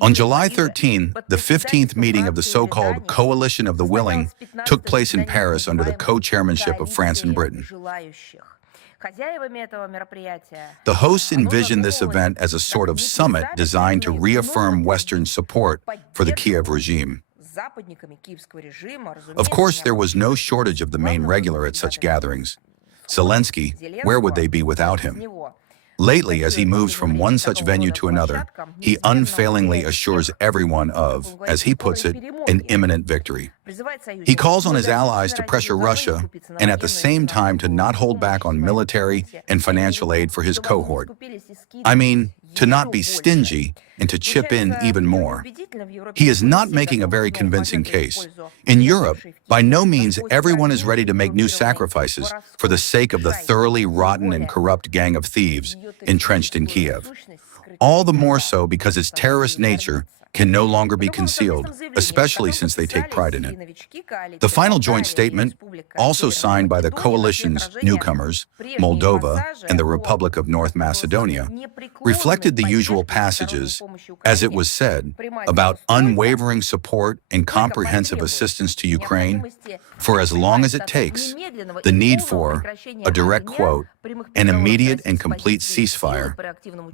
On July 13, the 15th meeting of the so-called Coalition of the Willing took place in Paris under the co-chairmanship of France and Britain. The hosts envisioned this event as a sort of summit designed to reaffirm Western support for the Kiev regime. Of course, there was no shortage of the main regular at such gatherings. Zelensky, where would they be without him? Lately, as he moves from one such venue to another, he unfailingly assures everyone of, as he puts it, an imminent victory. He calls on his allies to pressure Russia and at the same time to not hold back on military and financial aid for his cohort. I mean, to not be stingy and to chip in even more. He is not making a very convincing case. In Europe, by no means everyone is ready to make new sacrifices for the sake of the thoroughly rotten and corrupt gang of thieves entrenched in Kiev. All the more so because its terrorist nature can no longer be concealed, especially since they take pride in it. The final joint statement, also signed by the coalition's newcomers, Moldova and the Republic of North Macedonia, reflected the usual passages, as it was said, about unwavering support and comprehensive assistance to Ukraine for as long as it takes, the need for, a direct quote, an immediate and complete ceasefire,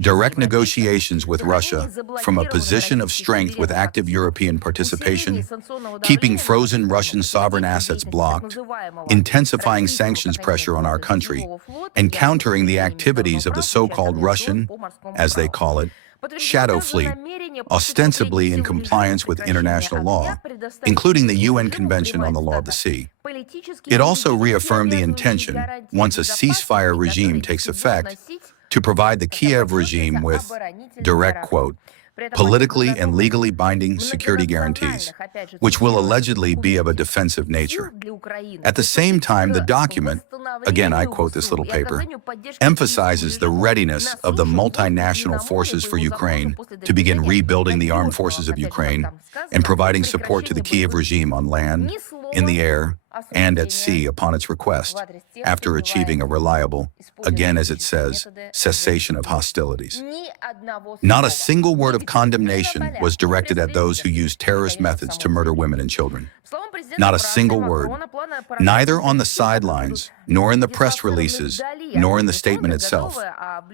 direct negotiations with Russia from a position of strength with active European participation, keeping frozen Russian sovereign assets blocked, intensifying sanctions pressure on our country, and countering the activities of the so-called Russian, as they call it, shadow fleet, ostensibly in compliance with international law, including the UN Convention on the Law of the Sea. It also reaffirmed the intention, once a ceasefire regime takes effect, to provide the Kiev regime with, direct quote, politically and legally binding security guarantees, which will allegedly be of a defensive nature. At the same time, the document, again I quote this little paper, emphasizes the readiness of the multinational forces for Ukraine to begin rebuilding the armed forces of Ukraine and providing support to the Kiev regime on land, in the air, and at sea upon its request, after achieving a reliable, again as it says, cessation of hostilities. Not a single word of condemnation was directed at those who used terrorist methods to murder women and children. Not a single word, neither on the sidelines, nor in the press releases, nor in the statement itself.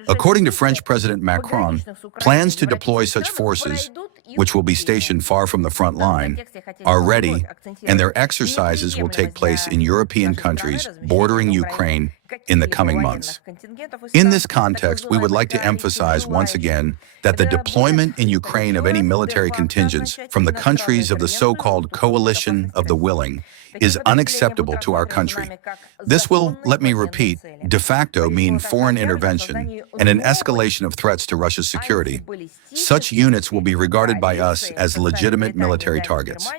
According to French President Macron, plans to deploy such forces, which will be stationed far from the front line, are ready, and their exercises will take place in European countries bordering Ukraine in the coming months. In this context, we would like to emphasize once again that the deployment in Ukraine of any military contingents from the countries of the so-called Coalition of the Willing is unacceptable to our country. This will, let me repeat, de facto mean foreign intervention and an escalation of threats to Russia's security. Such units will be regarded by us as legitimate military targets.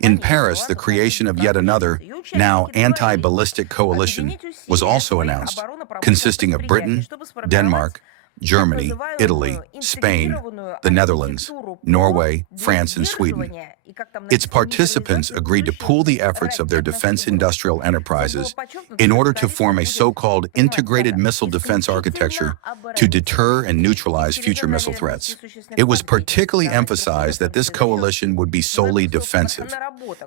In Paris, the creation of yet another, now anti-ballistic coalition was also announced, consisting of Britain, Denmark, Germany, Italy, Spain, the Netherlands, Norway, France, and Sweden. Its participants agreed to pool the efforts of their defense industrial enterprises in order to form a so-called integrated missile defense architecture to deter and neutralize future missile threats. It was particularly emphasized that this coalition would be solely defensive.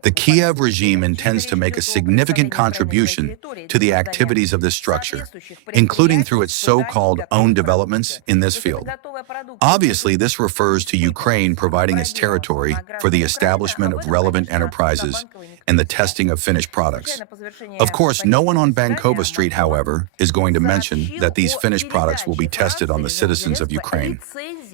The Kiev regime intends to make a significant contribution to the activities of this structure, including through its so-called own developments in this field. Obviously, this refers to Ukraine providing its territory for the establishment of relevant enterprises and the testing of finished products. Of course, no one on Bankova Street, however, is going to mention that these finished products will be tested on the citizens of Ukraine.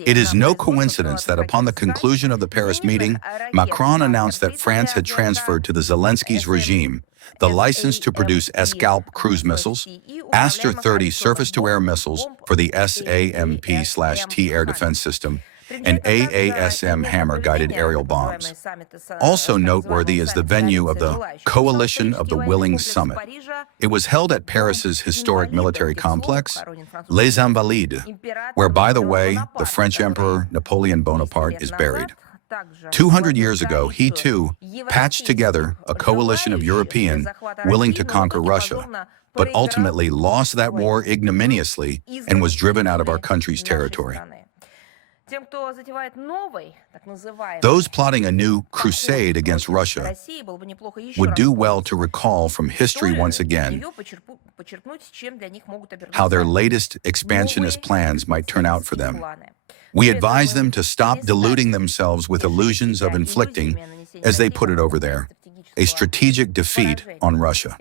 It is no coincidence that upon the conclusion of the Paris meeting, Macron announced that France had transferred to the Zelensky's regime the license to produce Escalp cruise missiles, Aster 30 surface-to-air missiles for the SAMP/T air defense system, and AASM Hammer-guided aerial bombs. Also noteworthy is the venue of the Coalition of the Willing Summit. It was held at Paris's historic military complex, Les Invalides, where, by the way, the French Emperor Napoleon Bonaparte is buried. 200 years ago, he too patched together a coalition of Europeans willing to conquer Russia, but ultimately lost that war ignominiously and was driven out of our country's territory. Those plotting a new crusade against Russia would do well to recall from history once again how their latest expansionist plans might turn out for them. We advise them to stop deluding themselves with illusions of inflicting, as they put it over there, a strategic defeat on Russia.